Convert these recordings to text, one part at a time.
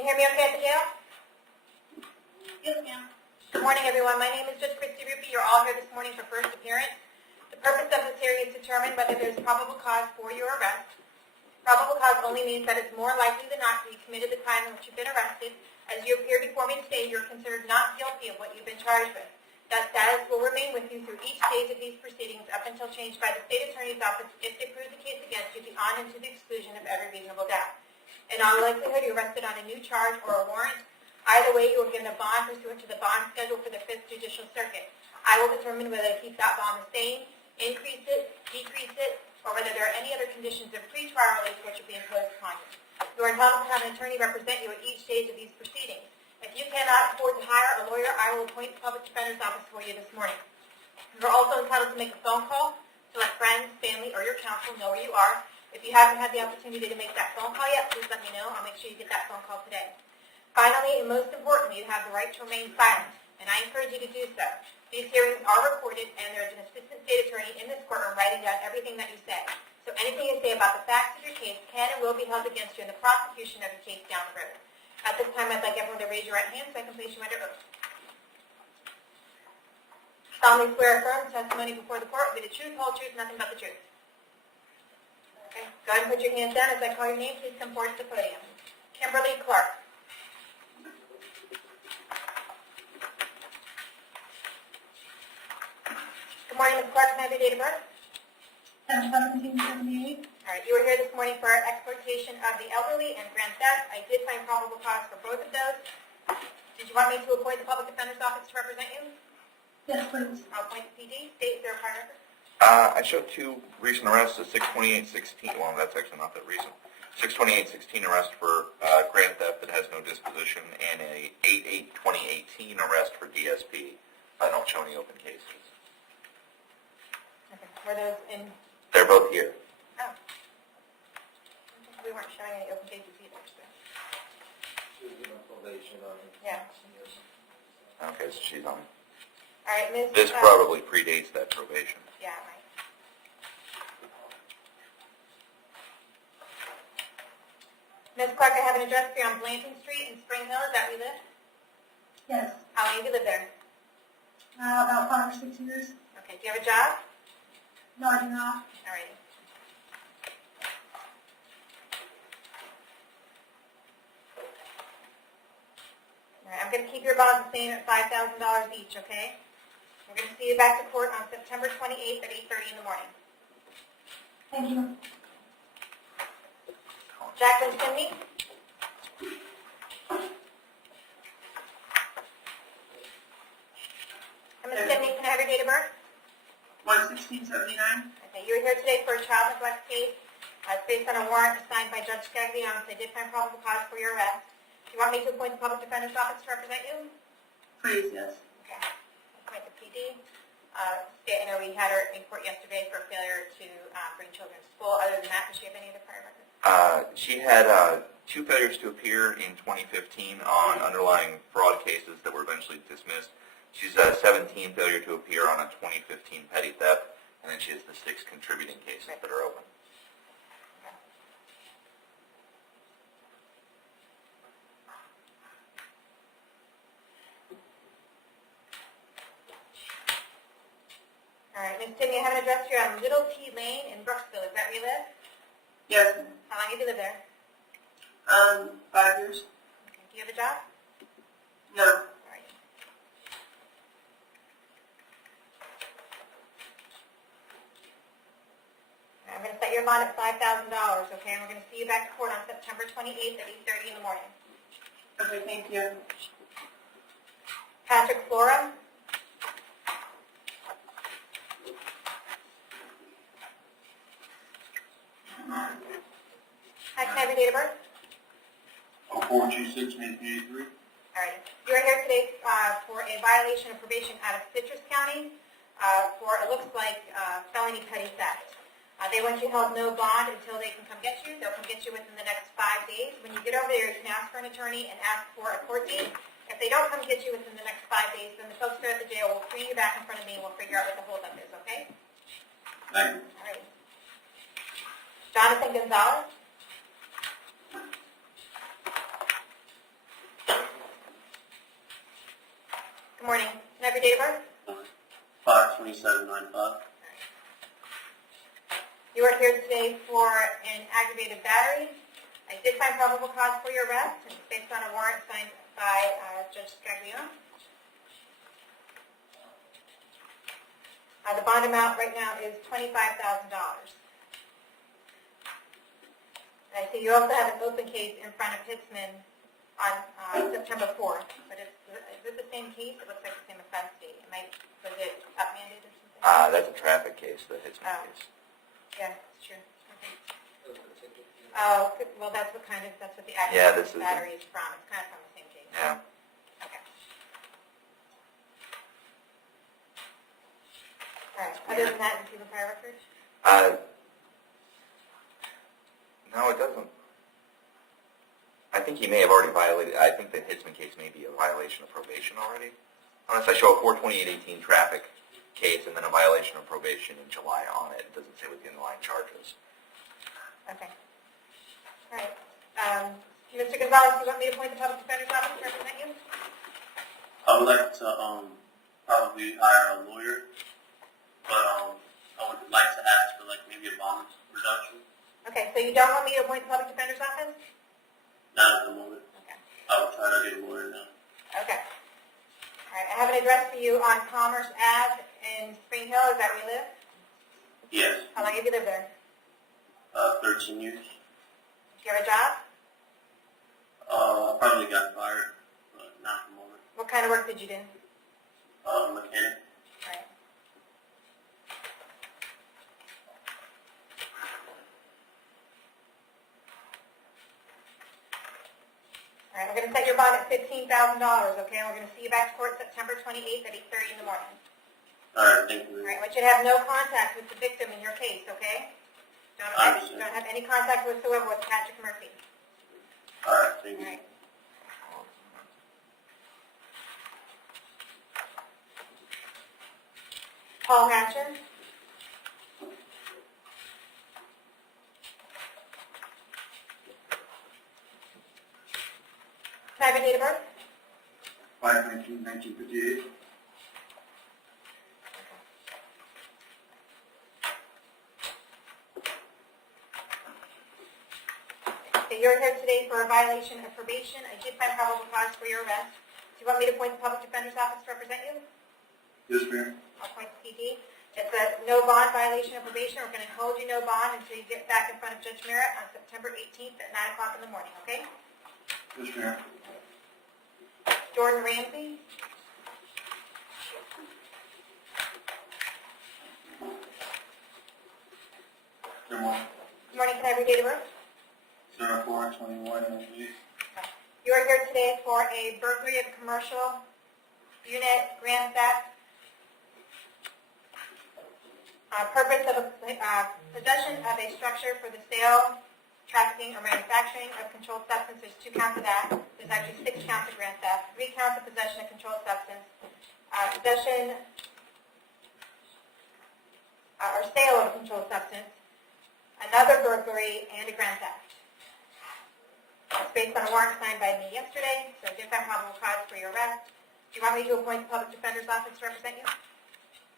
you hear me okay at the jail? Yes, ma'am. Good morning, everyone. My name is Judge Christy Ruppe. You're all here this morning for first appearance. The purpose of this hearing is to determine whether there's probable cause for your arrest. Probable cause only means that it's more likely than not that you committed the crime in which you've been arrested. As you appear before me today, you're considered not guilty of what you've been charged with. That status will remain with you through each stage of these proceedings up until changed by the State Attorney's Office if they prove the case against you beyond and to the exclusion of every reasonable doubt. In all likelihood, you're arrested on a new charge or a warrant. Either way, you will get a bond pursuant to the bond schedule for the 5th Judicial Circuit. I will determine whether to keep that bond the same, increase it, decrease it, or whether there are any other conditions of pre-trial release which will be imposed upon you. You are entitled to have an attorney represent you at each stage of these proceedings. If you cannot afford to hire a lawyer, I will appoint the Public Defender's Office for you this morning. You are also entitled to make a phone call to let friends, family, or your counsel know where you are. If you haven't had the opportunity to make that phone call yet, please let me know. I'll make sure you get that phone call today. Finally, and most importantly, you have the right to remain silent, and I encourage you to do so. These hearings are recorded, and there is an assistant state attorney in this courtroom writing down everything that you say. So anything you say about the facts of your case can and will be held against you in the prosecution of your case down the road. At this time, I'd like everyone to raise your right hand so I can place you under oath. Solemnly swear or affirm the testimony before the court will be the truth, whole truth, nothing but the truth. Okay. Go ahead and put your hands down. As I call your name, please come forward to the podium. Kimberly Clark. Good morning, Ms. Clark. Can I have your date of birth? 1778. All right. You were here this morning for exploitation of the elderly and grand theft. I did find probable cause for both of those. Did you want me to appoint the Public Defender's Office to represent you? Yes, please. I'll appoint the PD. State their prior record. I showed two recent arrests, a 62816, well, that's actually not that recent, 62816 arrest for grand theft that has no disposition, and a 882018 arrest for DSP. I don't show any open cases. Okay. Were those in? They're both here. Oh. We weren't showing any open cases either. So. Yeah. Okay, so she's on. All right, Ms. This probably predates that probation. Yeah, right. Ms. Clark, I have an address for you on Blanton Street in Spring Hill. Is that where you live? Yes. How long have you lived there? About 5 or 6 years. Okay. Do you have a job? No, I do not. All righty. All right, I'm going to keep your bonds the same at $5,000 each, okay? We're going to see you back to court on September 28th at 8:30 in the morning. Thank you. Jacqueline Simney? Ms. Simney, can I have your date of birth? 11679. Okay, you were here today for a child neglect case. It's based on a warrant signed by Judge Scaglione. They did find probable cause for your arrest. Do you want me to appoint the Public Defender's Office to represent you? Please, yes. Okay. Appoint the PD. I know we had her in court yesterday for failure to bring children to school. Other than that, does she have any other prior records? She had 2 failures to appear in 2015 on underlying fraud cases that were eventually dismissed. She's 17 failure to appear on a 2015 petty theft, and then she has the 6 contributing cases that are open. Okay. All right, Ms. Timmy, I have an address here on Little T Lane in Brooksville. Is that where you live? Yes. How long have you lived there? 5 years. Okay. Do you have a job? No. All right. I'm going to set your bond at $5,000, okay? And we're going to see you back to court on September 28th at 8:30 in the morning. Okay, thank you. Patrick Flora? Hi, can I have your date of birth? 426-1983. All right. You are here today for a violation of probation out of Citrus County for, it looks like, felony petty theft. They want you held no bond until they can come get you. They'll come get you within the next 5 days. When you get over there, you can ask for an attorney and ask for a court date. If they don't come get you within the next 5 days, then the folks there at the jail will bring you back in front of me and we'll figure out what the holdup is, okay? Thank you. All right. Jonathan Gonzalez? Good morning. Can I have your date of birth? 5/27/95. You are here today for an aggravated battery. I did find probable cause for your arrest, and it's based on a warrant signed by Judge Scaglione. The bond amount right now is $25,000. And I see you also have an open case in front of Hitzman on September 4th. But is it the same case? It looks like the same offense date. Was it upmandated or something? That's a traffic case, the Hitzman Oh. case. Yeah, that's true. Okay. Oh, well, that's what the Yeah, this aggravated is battery is from. It's kind of from the same case. Yeah. Okay. All right. Other than that, do you have a prior record? No, it doesn't. I think he may have already violated, I think the Hitzman case may be a violation of probation already. Unless I show a 4/28/18 traffic case and then a violation of probation in July on it. It doesn't say what the underlying charges. Okay. All right. Mr. Gonzalez, do you want me to appoint the public defender's office to represent you? I would like to probably hire a lawyer, but I would like to ask for like maybe a bond reduction. Okay, so you don't want me to appoint the public defender's office? Not at the moment. Okay. I would try to get a lawyer now. Okay. All right, I have an address for you on Commerce Ave in Spring Hill. Is that where you live? Yes. How long have you lived there? 13 years. Do you have a job? I probably got fired, but not at the moment. What kind of work did you do? Mechanic. All right. All right, we're going to set your bond at $15,000, okay? And we're going to see you back to court September 28th at 8:30 in the morning. All right, thank you. All right, I want you to have no contact with the victim in your case, okay? Don't have any contact whatsoever with Patrick Murphy. All right, thank All you. right. Paul Hatcher. Can I have a date of birth? 5/19/1958. Okay, you're here today for a violation of probation. I did find probable cause for your arrest. Do you want me to appoint the public defender's office to represent you? Yes, ma'am. I'll appoint the PD. It's a no bond violation of probation. We're going to hold you no bond until you get back in front of Judge Merritt on September 18th at 9 o'clock in the morning, okay? Yes, ma'am. Jordan Ramsey. Good morning. Good morning. Can I have your date of birth? 04/21/98. You are here today for a burglary of commercial unit, grand theft, purpose of possession of a structure for the sale, trafficking, or manufacturing of controlled substance. There's 2 counts of that. There's actually 6 counts of grand theft, 3 counts of possession of controlled substance, possession or sale of a controlled substance, another burglary, and a grand theft. It's based on a warrant signed by me yesterday, so I did find probable cause for your arrest. Do you want me to appoint the public defender's office to represent you?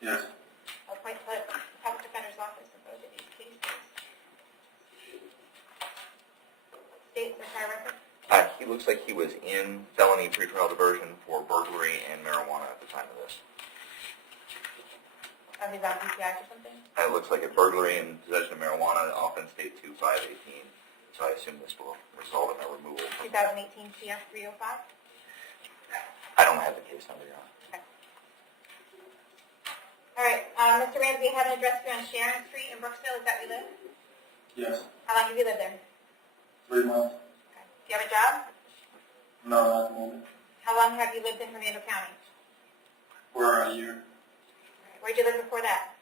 Yes. I'll appoint the public defender's office in both of these cases. State the prior record. He looks like he was in felony pretrial diversion for burglary and marijuana at the time of this. Oh, he's on PCI or something? It looks like a burglary and possession of marijuana, offense date 2/5/18. So I assume this will result in a removal. 2018 CF 305? I don't have the case number here. Okay. All right, Mr. Ramsey, I have an address here on Sharon Street in Brooksville. Is that where you live? Yes. How long have you lived there? 3 months. Okay. Do you have a job? No, not at the moment. How long have you lived in Hernando County? For a year. Where did you live before that?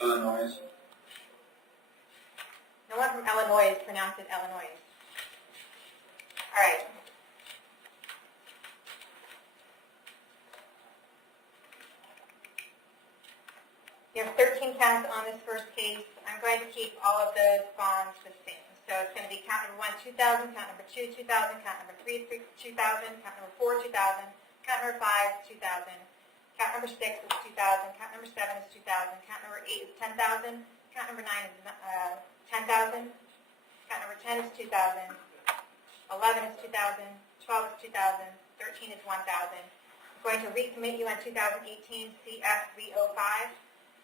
Illinois. No one from Illinois is pronounced it Illinois. All right. You have 13 counts on this first case. I'm going to keep all of those bonds the same. So it's going to be count number 1, 2,000, count number 2, 2,000, count number 3, 2,000, count number 4, 2,000, Count number 5 is 2,000. Count number 6 is 2,000. Count number 7 is 2,000. Count number 8 is 10,000. Count number 9 is 10,000. Count number 10 is 2,000. 11 is 2,000. 12 is 2,000. 13 is 1,000. I'm going to recommit you on 2018 CF 305.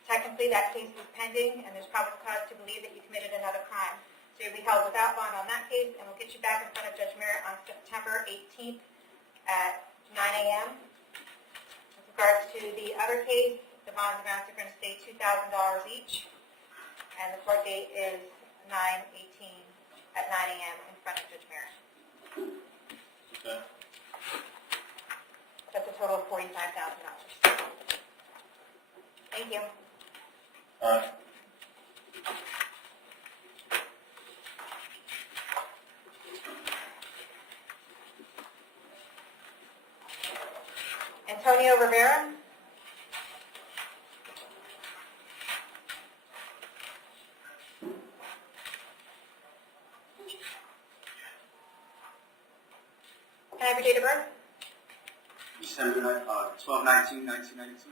Technically, that case is pending, and there's probable cause to believe that you committed another crime. So you'll be held without bond on that case, and we'll get you back in front of Judge Merritt on September 18th at 9 a.m. With regards to the other case, the bond amounts are going to stay $2,000 each, and the court date is 9/18 at 9 a.m. in front of Judge Merritt. Okay. That's a total of $45,000. Thank you. All right. Antonio Rivera. Can I have your date of birth? December 12/19/1992.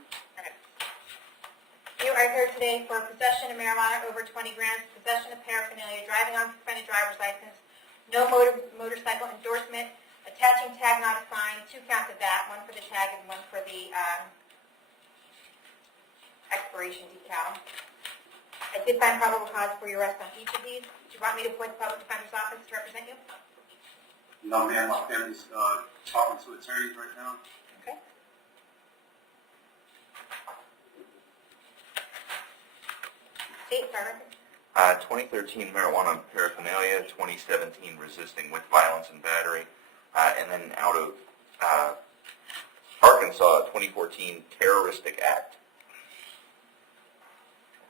You are here today for possession of marijuana over 20 grams, possession of paraphernalia, driving on suspended driver's license, no motorcycle endorsement, attaching tag not assigned, 2 counts of that, 1 for the tag and 1 for the expiration decal. I did find probable cause for your arrest on each of these. Do you want me to appoint the public defender's office to represent you? No, ma'am, my family's talking to attorneys right now. Okay. State, sorry. 2013 marijuana paraphernalia, 2017 resisting with violence and battery, and then out of Arkansas, 2014 terroristic act.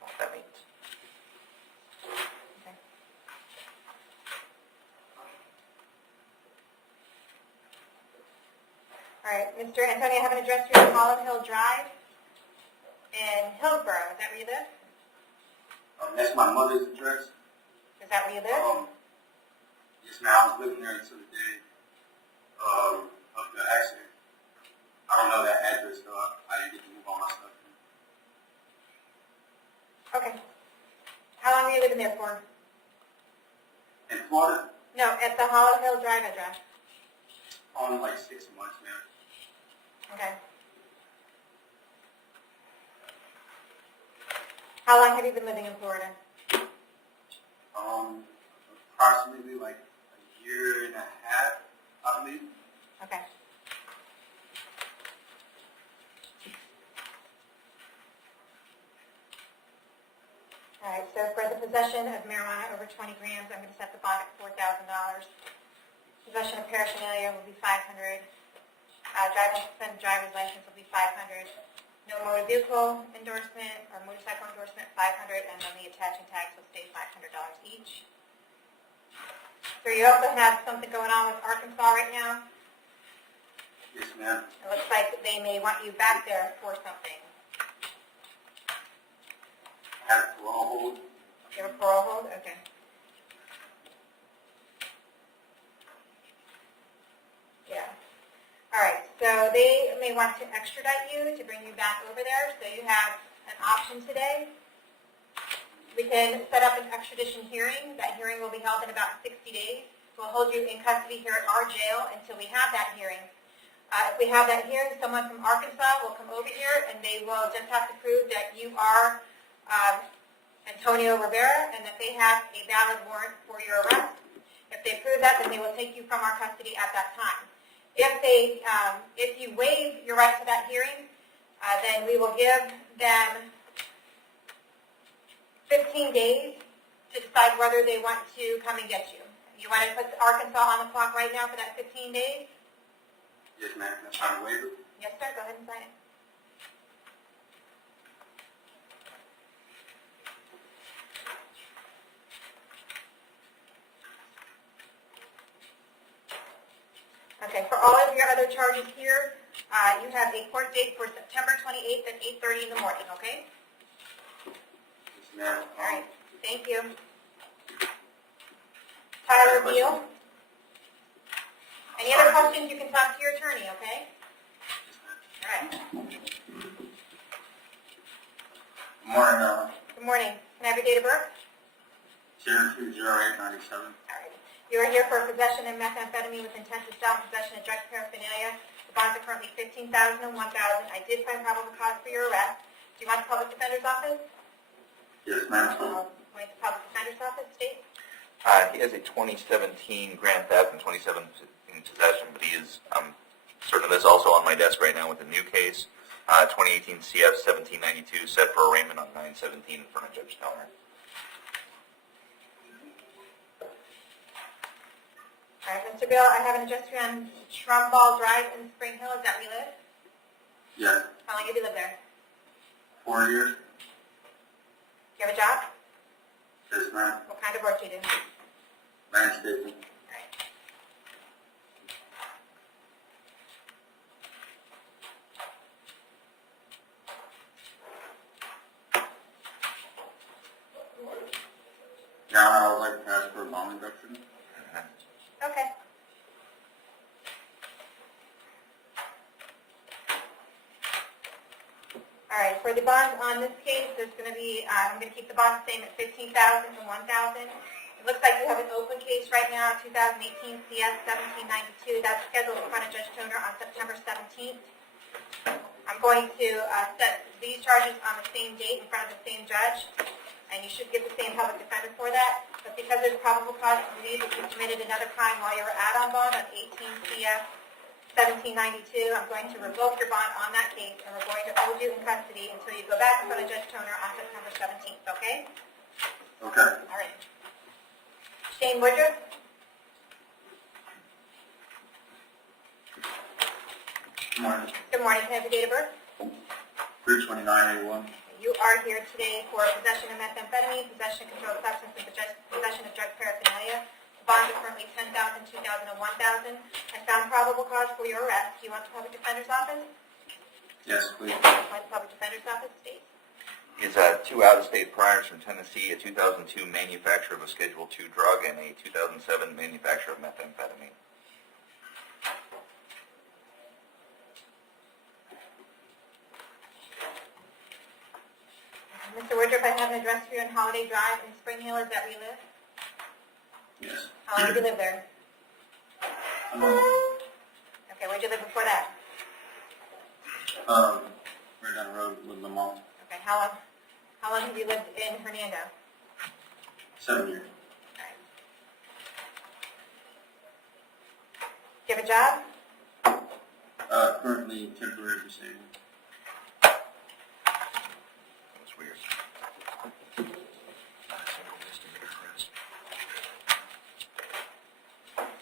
I don't know what that means. Okay. All right, Mr. Antonio, I have an address here on Holland Hill Drive in Hillsborough. Is that where you live? That's my mother's address. Is that where you live? Yes, ma'am, I was living there until the day of the accident. I don't know that address, though. I didn't get to move all my stuff. Okay. How long were you living there for? In Florida, No, at the Holland Hill Drive address. only like 6 months, ma'am. Okay. How long have you been living in Florida? Approximately like a year and a half, I believe. Okay. All right, so for the possession of marijuana over 20 grams, I'm going to set the bond at $4,000. Possession of paraphernalia will be $500. Driving suspended driver's license will be $500. No motor vehicle endorsement or motorcycle endorsement, $500, and then the attaching tags will stay $500 each. So you also have something going on with Arkansas right now. Yes, ma'am. It looks like they may want you back there for something. Had a parole hold. You have a parole hold? Okay. Yeah. All right, so they may want to extradite you to bring you back over there, so you have an option today. We can set up an extradition hearing. That hearing will be held in about 60 days. We'll hold you in custody here at our jail until we have that hearing. If we have that hearing, someone from Arkansas will come over here, and they will just have to prove that you are Antonio Rivera and that they have a valid warrant for your arrest. If they prove that, then they will take you from our custody at that time. If you waive your right to that hearing, then we will give them 15 days to decide whether they want to come and get you. You want to put Arkansas on the clock right now for that 15 days? Yes, ma'am. Can I sign a waiver? Yes, sir. Go ahead and sign it. Okay, for all of your other charges here, you have a court date for September 28th at 8:30 in the morning, okay? Yes, ma'am. All right, thank you. Tyler Beal? Any other questions, you can talk to your attorney, okay? All right. Morning, Good morning. Can I have your date of birth? 020897. All right. You are here for possession of methamphetamine with intent to sell and possession of drug paraphernalia. The bonds are currently $15,000 and $1,000. I did find probable cause for your arrest. Do you want the public defender's office? Yes, ma'am. Point the public defender's office, state. He has a 2017 grand theft and 27 in possession, but he is, certain of this, also on my desk right now with a new case, 2018 CF 1792, set for arraignment on 9/17 in front of Judge Tellner. All right, Mr. Bill, I have an address here on Trumball Drive in Spring Hill. Is that where you live? Yes. How long have you lived there? 4 years. Do you have a job? Yes, ma'am. What kind of work do you do? Landscaping. All right. Now I would like to ask for a bond reduction. Okay. All right, for the bond on this case, there's going to be, I'm going to keep the bond the same at $15,000 and $1,000. It looks like you have an open case right now, 2018 CS 1792. That's scheduled in front of Judge Toner on September 17th. I'm going to set these charges on the same date in front of the same judge, and you should get the same public defender for that. But because there's probable cause to believe that you committed another crime while you were out on bond on 18 CS 1792, I'm going to revoke your bond on that case, and we're going to hold you in custody until you go back in front of Judge Toner on September 17th, okay? Okay. All right. Shane Woodruff? Good morning. Good morning. Can I have your date of birth? 32981. You are here today for possession of methamphetamine, possession of controlled substance, and possession of drug paraphernalia. The bonds are currently $10,000, $2,000, and $1,000. I found probable cause for your arrest. Do you want the public defender's office? Yes, please. Want the public defender's office, state? He has 2 out-of-state priors from Tennessee, a 2002 manufacturer of a Schedule II drug, and a 2007 manufacturer of methamphetamine. Mr. Woodruff, I have an address for you on Holiday Drive in Spring Hill. Is that where you live? Yes. How long did you live there? Okay, where'd you live before that? Right down the road with my mom. Okay, how long have you lived in Hernando? 7 years. All right. Do you have a job? Currently temporary disabled. That's weird.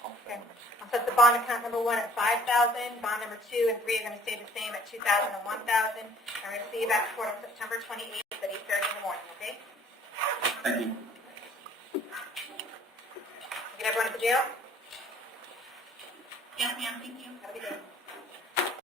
Okay. I'll set the bond account number 1 at $5,000. Bond number 2 and 3 are going to stay the same at $2,000 and $1,000. I'm going to see you back to court on September 28th at 8:30 in the morning, okay? Thank you. Get everyone at the jail?